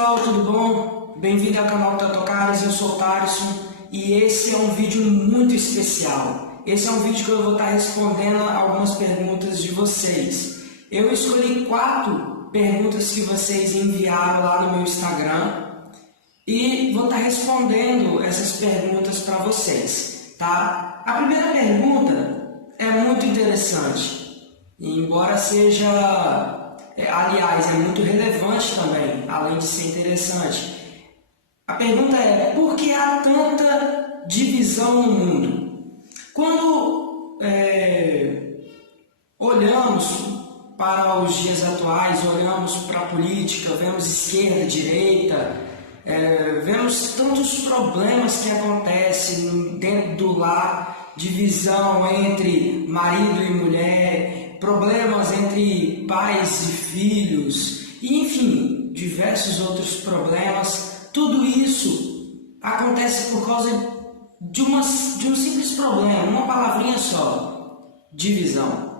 pessoal, tudo bom? Bem-vindo ao canal Tatocares, eu sou o Tarso e esse é um vídeo muito especial. Esse é um vídeo que eu vou estar respondendo algumas perguntas de vocês. Eu escolhi 4 perguntas que vocês enviaram lá no meu Instagram e vou estar respondendo essas perguntas para vocês, tá? A primeira pergunta é muito interessante, embora seja... aliás, é muito relevante também, além de ser interessante. A pergunta é: por que há tanta divisão no mundo? Quando olhamos para os dias atuais, olhamos para a política, vemos esquerda, direita, vemos tantos problemas que acontecem dentro do lar, divisão entre marido e mulher, problemas entre pais e filhos, e enfim, diversos outros problemas. Tudo isso acontece por causa de um simples problema, uma palavrinha só: divisão.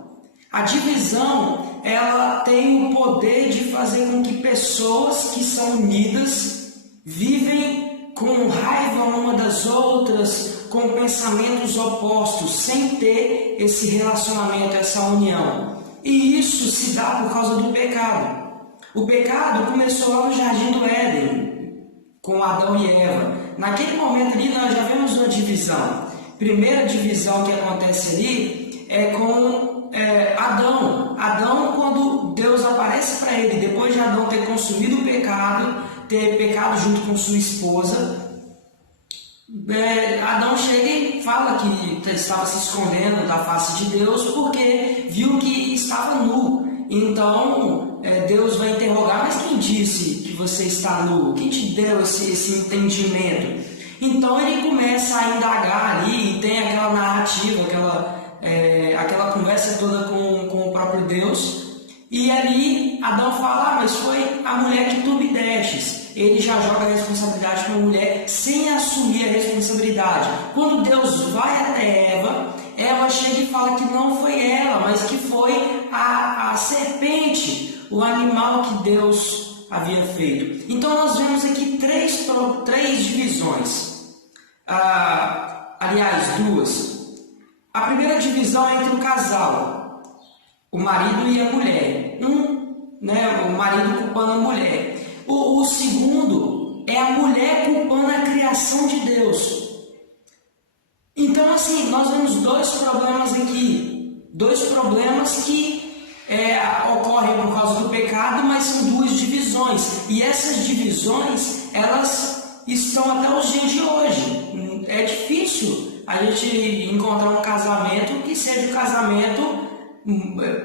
A divisão, ela tem o poder de fazer com que pessoas que são unidas vivem com raiva uma das outras, com pensamentos opostos, sem ter esse relacionamento, essa união. E isso se dá por causa do pecado. O pecado começou lá no Jardim do Éden, com Adão e Eva. Naquele momento ali nós já vemos uma divisão. Primeira divisão que acontece ali é com Adão. Adão, quando Deus aparece para ele, depois de Adão ter consumido o pecado, ter pecado junto com sua esposa, Adão chega e fala que estava se escondendo da face de Deus porque viu que estava nu. Então Deus vai interrogar: mas quem disse que você está nu? Quem te deu esse entendimento? Então ele começa a indagar ali, e tem aquela narrativa, aquela conversa toda com o próprio Deus. E ali Adão fala: mas foi a mulher que tu me destes. Ele já joga a responsabilidade para a mulher sem assumir a responsabilidade. Quando Deus vai até Eva, ela chega e fala que não foi ela, mas que foi a serpente, o animal que Deus havia feito. Então nós vemos aqui três divisões. Aliás, 2. A primeira divisão é entre o casal, o marido e a mulher. O marido culpando a mulher. O segundo é a mulher culpando a criação de Deus. Então, assim, nós vemos 2 problemas aqui. 2 problemas que ocorrem por causa do pecado, mas são 2 divisões. E essas divisões, elas estão até os dias de hoje. É difícil a gente encontrar um casamento que seja um casamento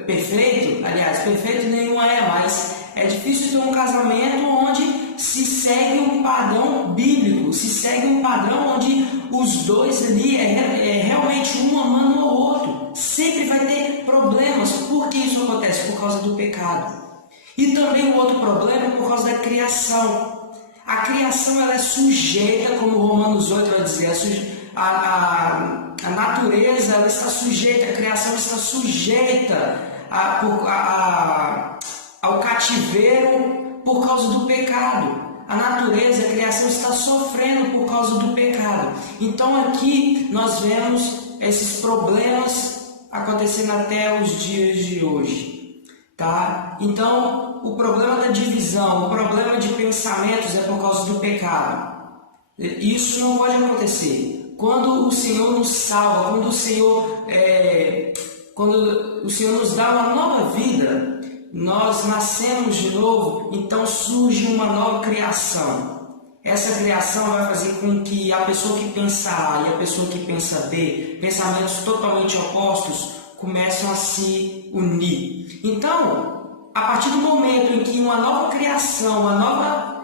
perfeito. Aliás, perfeito nenhum mas é difícil ter um casamento onde se segue um padrão bíblico, se segue um padrão onde os dois ali realmente um amando o outro. Sempre vai ter problemas. Por que isso acontece? Por causa do pecado. E também o outro problema é por causa da criação. A criação, ela é sujeita, como Romanos 8 vai dizer, a natureza, ela está sujeita, a criação está sujeita ao cativeiro por causa do pecado. A natureza, a criação está sofrendo por causa do pecado. Então aqui nós vemos esses problemas acontecendo até os dias de hoje, tá? Então o problema da divisão, o problema de pensamentos é por causa do pecado. Isso não pode acontecer. Quando o Senhor nos salva, quando o Senhor nos dá uma nova vida, nós nascemos de novo, então surge uma nova criação. Essa criação vai fazer com que a pessoa que pensa A e a pessoa que pensa B, pensamentos totalmente opostos, começam a se unir. Então, a partir do momento em que uma nova criação,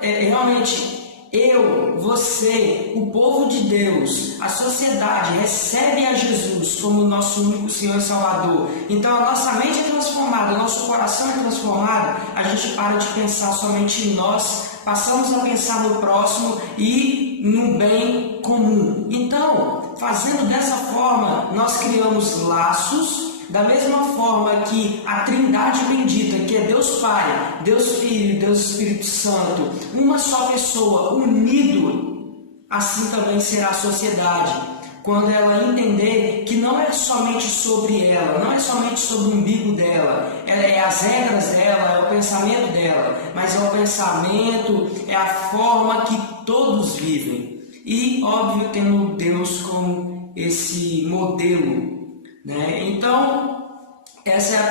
realmente eu, você, o povo de Deus, a sociedade recebe a Jesus como nosso único Senhor e Salvador, então a nossa mente é transformada, o nosso coração é transformado, a gente para de pensar somente em nós, passamos a pensar no próximo e no bem comum. Então, fazendo dessa forma, nós criamos laços, Da mesma forma que a Trindade bendita, que é Deus Pai, Deus Filho, Deus Espírito Santo, uma só pessoa, unido, assim também será a sociedade. Quando ela entender que não é somente sobre ela, não é somente sobre o umbigo dela, é as regras dela, é o pensamento dela, mas é o pensamento, é a forma que todos vivem. E, óbvio, tendo Deus como esse modelo, né? Então, essa é a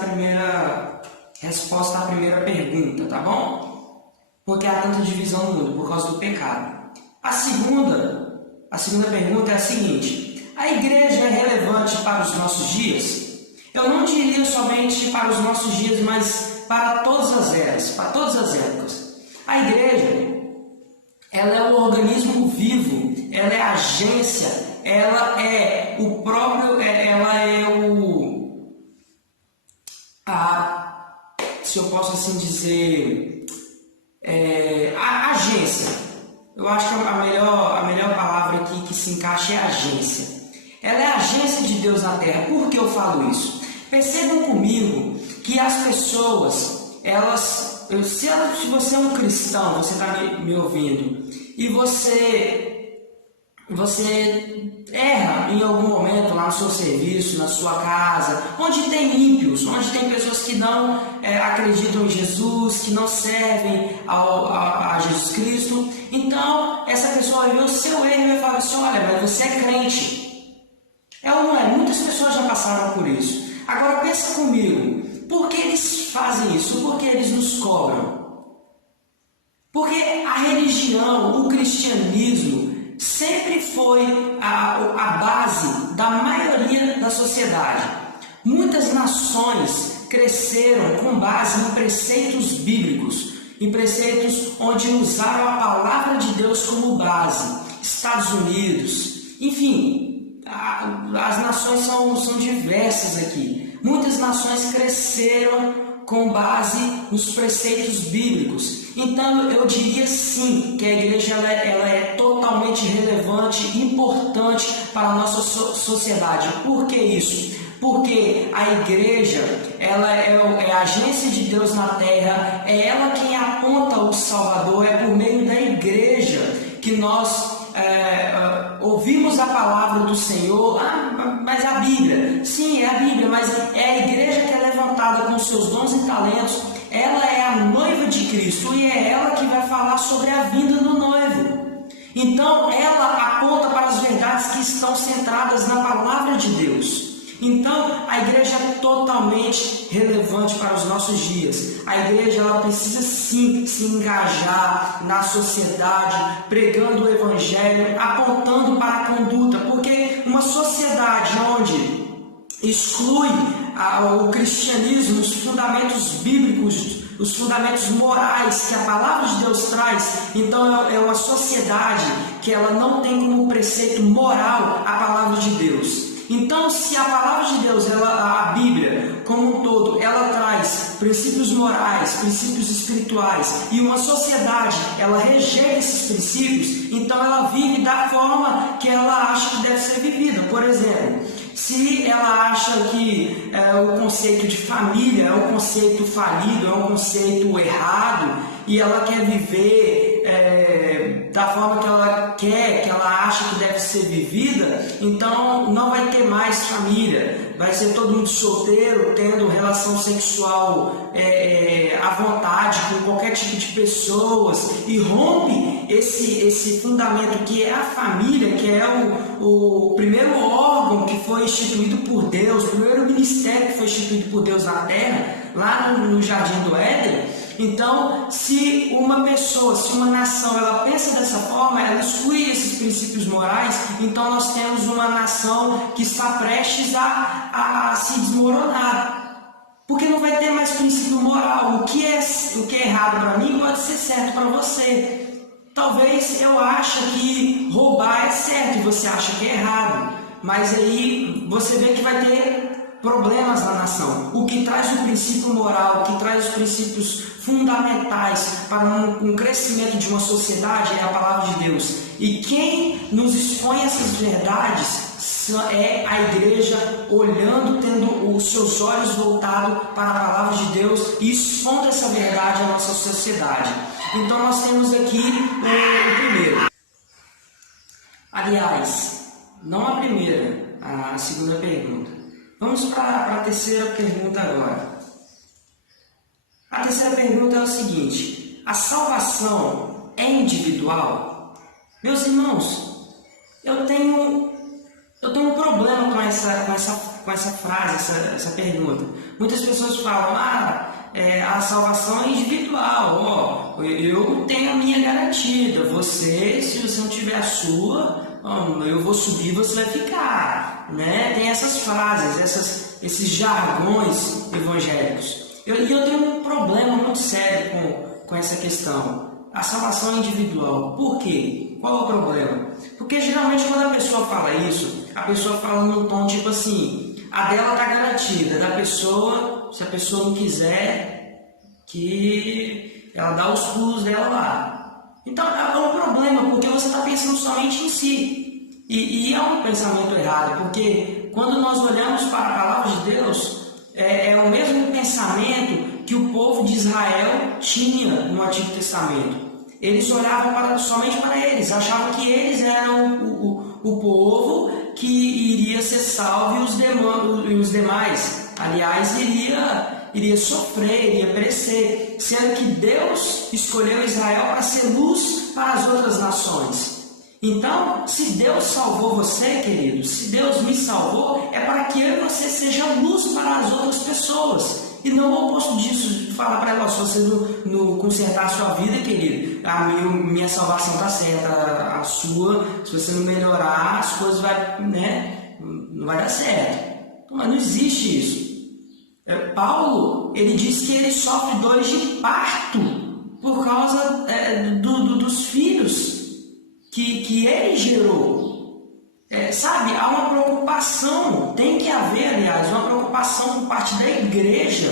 primeira resposta à primeira pergunta, tá bom? Porque há tanta divisão no mundo por causa do pecado. A segunda pergunta é a seguinte: a igreja é relevante para os nossos dias? Eu não diria somente para os nossos dias, mas para todas as eras, para todas as épocas. A igreja, ela é um organismo vivo, ela é agência, ela é o próprio, se eu posso assim dizer, a agência. Eu acho que a melhor palavra aqui que se encaixa é agência. Ela é a agência de Deus na Terra. Por que eu falo isso? Percebam comigo que as pessoas, se você é um cristão, você está me ouvindo, e você erra em algum momento lá no seu serviço, na sua casa, onde tem ímpios, onde tem pessoas que não acreditam em Jesus, que não servem a Jesus Cristo. Então, essa pessoa vai ver o seu erro e vai falar assim: olha, mas você é crente. É ou não é? Muitas pessoas já passaram por isso. Agora, pensa comigo, por que eles fazem isso? Por que eles nos cobram? Porque a religião, o cristianismo, sempre foi a base da maioria da sociedade. Muitas nações cresceram com base em preceitos bíblicos, em preceitos onde usaram a palavra de Deus como base. Estados Unidos, enfim, as nações são diversas aqui. Muitas nações cresceram com base nos preceitos bíblicos. Então eu diria sim que a igreja ela é totalmente relevante e importante para a nossa sociedade. Por que isso? Porque a igreja ela é a agência de Deus na terra, é ela quem aponta o Salvador, é por meio da igreja que nós ouvimos a palavra do Senhor. Mas a Bíblia, sim, é a Bíblia, mas é a igreja que é levantada com seus dons e talentos. Ela é a noiva de Cristo e é ela que vai falar sobre a vinda do noivo. Então ela aponta para as verdades que estão centradas na palavra de Deus. Então a igreja é totalmente relevante para os nossos dias. A igreja ela precisa sim se engajar na sociedade, pregando o evangelho, apontando para a conduta, porque uma sociedade onde exclui o cristianismo, os fundamentos bíblicos, os fundamentos morais que a palavra de Deus traz, então é uma sociedade que ela não tem como preceito moral a palavra de Deus. Então, se a palavra de Deus, a Bíblia como um todo, ela traz princípios morais, princípios espirituais, e uma sociedade, ela rejeita esses princípios, então ela vive da forma que ela acha que deve ser vivida. Por exemplo, se ela acha que o conceito de família é um conceito falido, é um conceito errado, e ela quer viver da forma que ela quer, que ela acha que deve ser vivida, então não vai ter mais família, vai ser todo mundo solteiro, tendo relação sexual à vontade com qualquer tipo de pessoas, e rompe esse fundamento que é a família, que é o primeiro órgão que foi instituído por Deus, o primeiro ministério que foi instituído por Deus na terra, lá no Jardim do Éden. Então, se uma pessoa, se uma nação, ela pensa dessa forma, ela exclui esses princípios morais, então nós temos uma nação que está prestes a se desmoronar. Porque não vai ter mais princípio moral. O que é errado para mim pode ser certo para você. Talvez eu ache que roubar é certo e você acha que é errado. Mas aí você vê que vai ter problemas na nação. O que traz o princípio moral, o que traz os princípios fundamentais para um crescimento de uma sociedade é a palavra de Deus. E quem nos expõe essas verdades é a igreja olhando, tendo os seus olhos voltados para a palavra de Deus e expondo essa verdade à nossa sociedade. Então nós temos aqui o primeiro. Aliás, não a primeira, a segunda pergunta. Vamos para a terceira pergunta agora. A terceira pergunta é o seguinte: a salvação é individual? Meus irmãos, eu tenho um problema com essa frase, essa pergunta. Muitas pessoas falam, a salvação é individual, eu tenho a minha garantida, se você não tiver a sua, eu vou subir, você vai ficar, né? Tem essas frases, esses jargões evangélicos. Eu tenho um problema muito sério com essa questão. A salvação é individual. Por quê? Qual é o problema? Porque geralmente quando a pessoa fala isso, a pessoa fala num tom tipo assim, a dela está garantida, da pessoa, se a pessoa não quiser, que ela dá os pulos dela lá. Então é um problema, porque você está pensando somente em si. E é um pensamento errado, porque quando nós olhamos para a palavra de Deus, é o mesmo pensamento que o povo de Israel tinha no Antigo Testamento. Eles olhavam somente para eles, achavam que eles eram o povo que iria ser salvo e os demais, aliás, iria sofrer, iria perecer, sendo que Deus escolheu Israel para ser luz para as outras nações. Então, se Deus salvou você, querido, se Deus me salvou, é para que eu e você seja luz para as outras pessoas. E não o oposto disso, falar para ela, se você não consertar a sua vida, querido, minha salvação está certa, a sua, se você não melhorar, as coisas não vai dar certo. Mas não existe isso. Paulo, ele diz que ele sofre dores de parto por causa dos filhos que ele gerou. Há uma preocupação, tem que haver, aliás, uma preocupação por parte da igreja,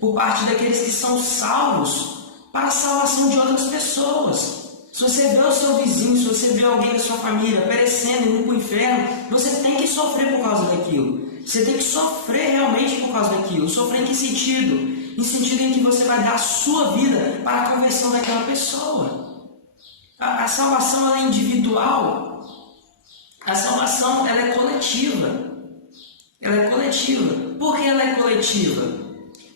por parte daqueles que são salvos, para a salvação de outras pessoas. Se você vê o seu vizinho, se você vê alguém da sua família perecendo, indo para o inferno, você tem que sofrer por causa daquilo. Você tem que sofrer realmente por causa daquilo. Sofrer em que sentido? Em sentido em que você vai dar a sua vida para a conversão daquela pessoa. A salvação ela é individual. A salvação ela é coletiva. Ela é coletiva. Por que ela é coletiva?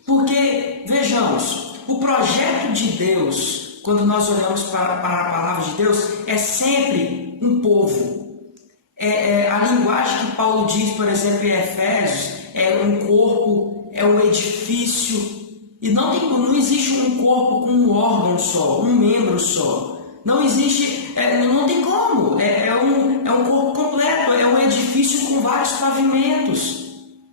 Porque, vejamos, o projeto de Deus, quando nós olhamos para a palavra de Deus, é sempre um povo. A linguagem que Paulo diz, por exemplo, em Efésios, é um corpo, é um edifício. E não existe um corpo com um órgão só, um membro só. Não existe, não tem como, é um corpo completo, é um edifício com vários pavimentos,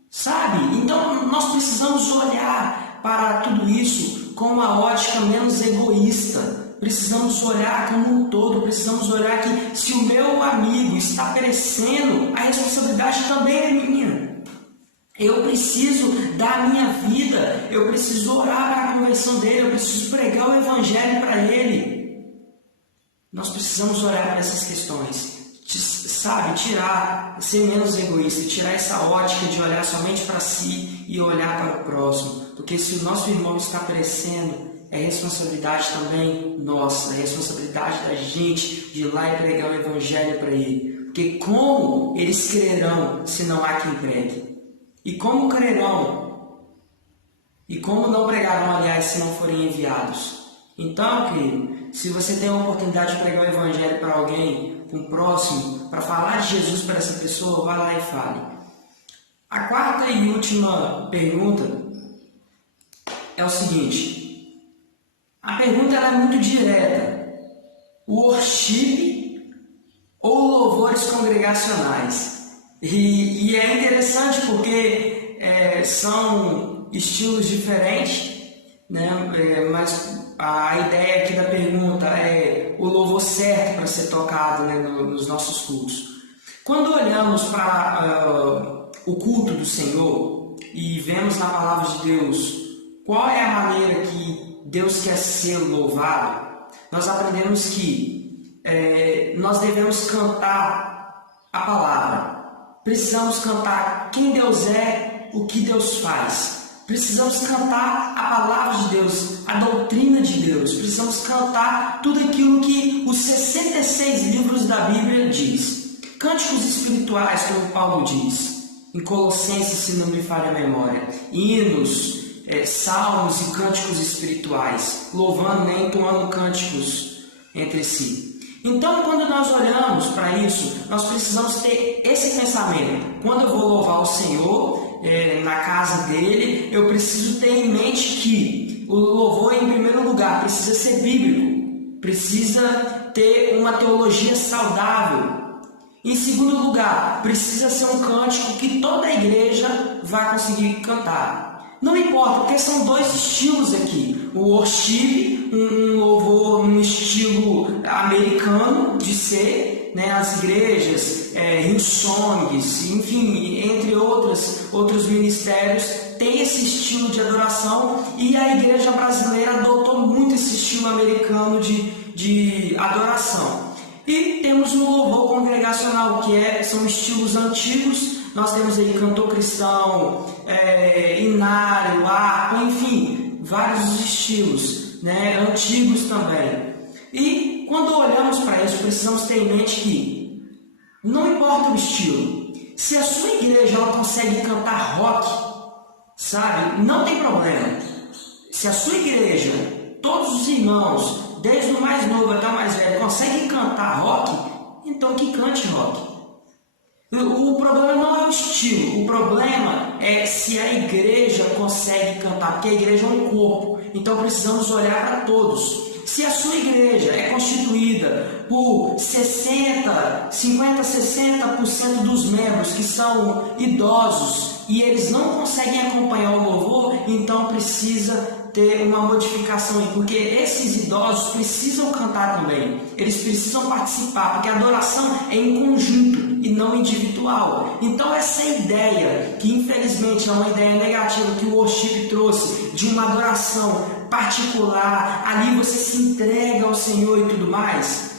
sabe? Então nós precisamos olhar para tudo isso com uma ótica menos egoísta, precisamos olhar como um todo, precisamos olhar que se o meu amigo está perecendo, a responsabilidade também é minha. Eu preciso dar a minha vida, eu preciso orar para a conversão dele, eu preciso pregar o evangelho para ele. Nós precisamos olhar para essas questões, ser menos egoísta, tirar essa ótica de olhar somente para si e olhar para o próximo. Porque se o nosso irmão está perecendo, é responsabilidade também nossa, é responsabilidade da gente de ir lá e pregar o evangelho para ele. Porque como eles crerão se não há quem pregue? E como crerão? E como não pregarão, aliás, se não forem enviados? Então, querido, se você tem a oportunidade de pregar o evangelho para alguém, para um próximo, para falar de Jesus para essa pessoa, vá lá e fale. A quarta e última pergunta é o seguinte. A pergunta ela é muito direta. Worship ou louvores congregacionais? E é interessante porque são estilos diferentes, né? Mas a ideia aqui da pergunta é o louvor certo para ser tocado, né, nos nossos cultos. Quando olhamos para o culto do Senhor e vemos na palavra de Deus qual é a maneira que Deus quer ser louvado, nós aprendemos que nós devemos cantar a palavra. Precisamos cantar quem Deus é, o que Deus faz. Precisamos cantar a palavra de Deus, a doutrina de Deus. Precisamos cantar tudo aquilo que os 66 livros da Bíblia diz. Cânticos espirituais, como Paulo diz, em Colossenses, se não me falha a memória. Hinos, salmos e cânticos espirituais, louvando, entoando cânticos entre si. Então, quando nós olhamos para isso, nós precisamos ter esse pensamento. Quando eu vou louvar o Senhor, na casa dele, eu preciso ter em mente que o louvor, em primeiro lugar, precisa ser bíblico, precisa ter uma teologia saudável. Em segundo lugar, precisa ser um cântico que toda a igreja vai conseguir cantar. Não importa, porque são dois estilos aqui. O worship, um louvor no estilo americano de ser, né, as igrejas, Hillsongs, enfim, entre outros ministérios, tem esse estilo de adoração, e a igreja brasileira adotou muito esse estilo americano de adoração. E temos o louvor congregacional, que são estilos antigos. Nós temos aí cantor cristão, inário, harpa, enfim, vários estilos, né, antigos também. E quando olhamos para isso, precisamos ter em mente que não importa o estilo. Se a sua igreja ela consegue cantar rock, sabe, não tem problema. Se a sua igreja, todos os irmãos, desde o mais novo até o mais velho, conseguem cantar rock, então que cante rock. O problema não é o estilo, o problema é se a igreja consegue cantar, porque a igreja é um corpo, então precisamos olhar para todos. Se a sua igreja é constituída por 50, 60% dos membros que são idosos e eles não conseguem acompanhar o louvor, então precisa ter uma modificação aí, porque esses idosos precisam cantar também, eles precisam participar, porque a adoração é em conjunto e não individual. Então essa ideia, que infelizmente é uma ideia negativa que o worship trouxe, de uma adoração particular, ali você se entrega ao Senhor e tudo mais,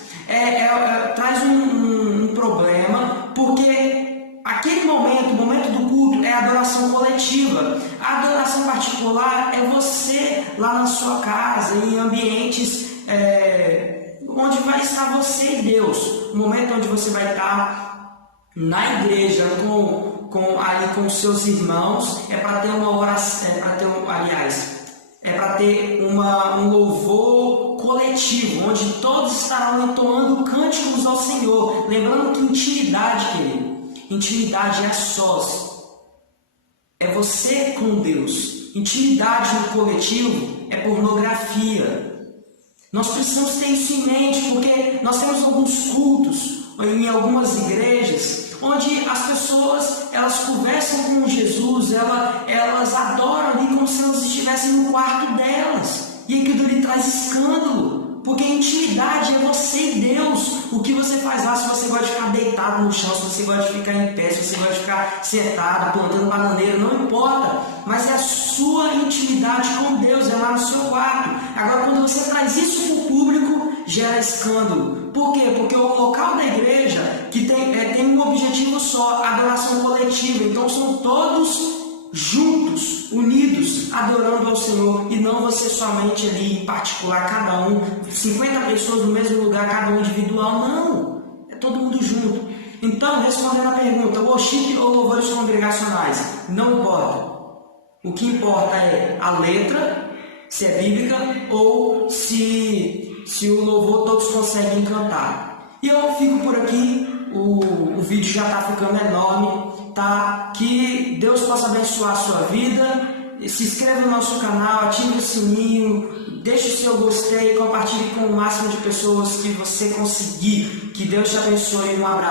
traz um problema, porque aquele momento, o momento do culto, é a adoração coletiva. A adoração particular é você lá na sua casa, em ambientes onde vai estar você e Deus. O momento onde você vai estar na igreja com os seus irmãos, é para ter uma oração, para ter um louvor coletivo, onde todos estarão entoando cânticos ao Senhor. Lembrando que intimidade, querido, intimidade é a sós, é você com Deus. Intimidade no coletivo é pornografia. Nós precisamos ter isso em mente, porque nós temos alguns cultos em algumas igrejas onde as pessoas elas conversam com Jesus, elas adoram ali como se elas estivessem no quarto delas, e aquilo lhe traz escândalo, porque a intimidade é você e Deus. O que você faz lá, se você gosta de ficar deitado no chão, se você gosta de ficar em pé, se você gosta de ficar sentado, plantando bananeira, não importa, mas é a sua intimidade com Deus, é lá no seu quarto. Agora, quando você traz isso para o público, gera escândalo. Por quê? Porque o local da igreja que tem um objetivo só, adoração coletiva. Então são todos juntos, unidos, adorando ao Senhor, e não você somente ali em particular, cada um, 50 pessoas no mesmo lugar, cada um individual. Não, é todo mundo junto. Então, respondendo a pergunta, worship ou louvores congregacionais, não importa. O que importa é a letra, se é bíblica, ou se o louvor todos conseguem cantar. E eu fico por aqui, o vídeo já está ficando enorme, tá? Que Deus possa abençoar a sua vida. Se inscreva no nosso canal, ative o sininho, deixe o seu gostei, compartilhe com o máximo de pessoas que você conseguir. Que Deus te abençoe. Um abraço.